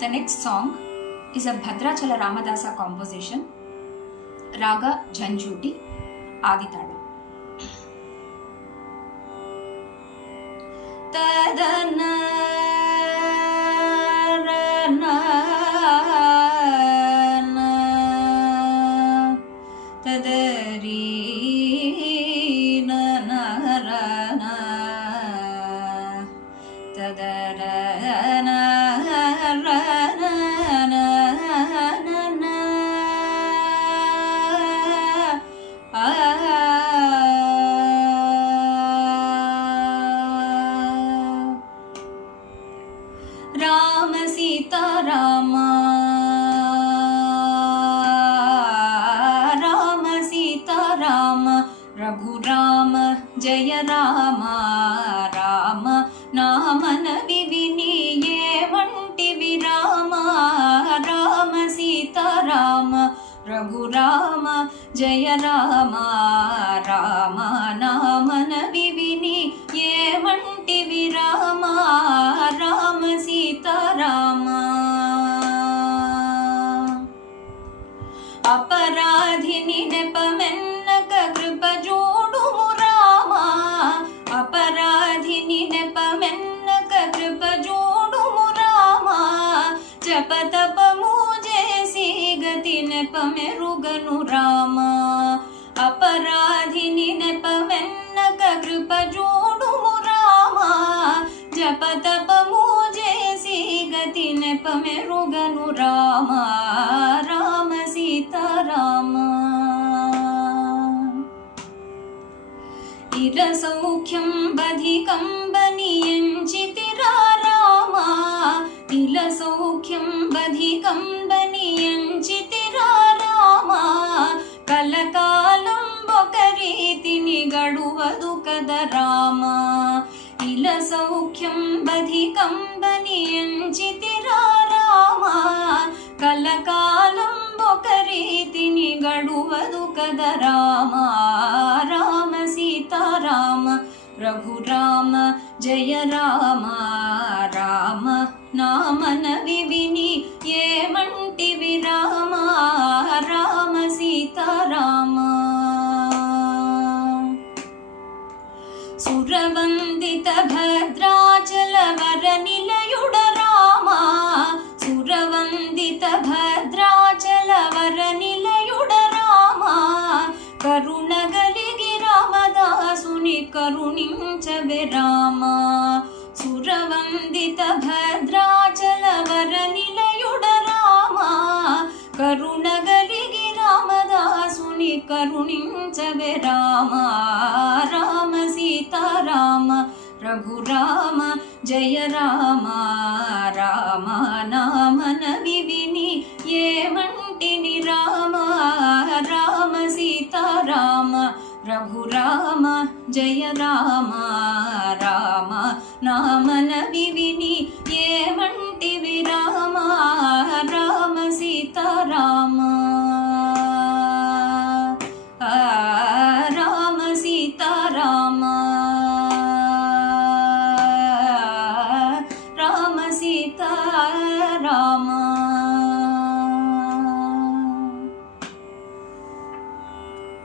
The next song is a Bhadrachala Ramadasa composition, Raga Jhanjhuti, Aditala. Tadana rana tadari nana rana tadarana Ram Sita Ram Ram Sita Ram Raghuram जय राम राम नामन विविनिये वंटि विराम राम सीता राम रघुराम जय राम राम नामन विविनि ये वंटि विराम राम सीता राम अपराधिनि नेपमेन्नक कृप जोडुमु राम अपराधिनि नेपमेन्नक कृप जोडुमु राम जप तप मूजेसी गति नेपमेरुगनु राम अपराधिनि नेपमेन्नक कृप जोडुमु राम जप तप मूजेसी गति नेपमेरुगनु राम राम सीता राम इर सौख्यं बधिकं बनियञ्चितिरा राम इल सौख्यं बधिकं बनियञ्चितिरा राम कलकालं बकरीतिनि गडुवदु कद राम इल सौख्यं बधिकं बनियञ्चितिरा राम कलकालं बकरीतिनि गडुवदु कद राम राम सीता राम रघुराम जय राम राम नामन विविनि ये वंटि विराम राम सीता राम सुरवंदित भद्राचल वर निलयुड राम सुरवंदित भद्राचल वर निलयुड राम करुणगलिगि रामदासुनि करुणिंचवे राम सुरवंदित भद्राचल वर निलयुड राम करुणगलिगि रामदासुनि करुणिंचवे राम राम सीता राम रघुराम जय राम राम नामन विविनि ये वंटिनि राम राम सीता राम रघुराम जय राम राम नामन विविनि ये वंटि विराम राम सीता राम।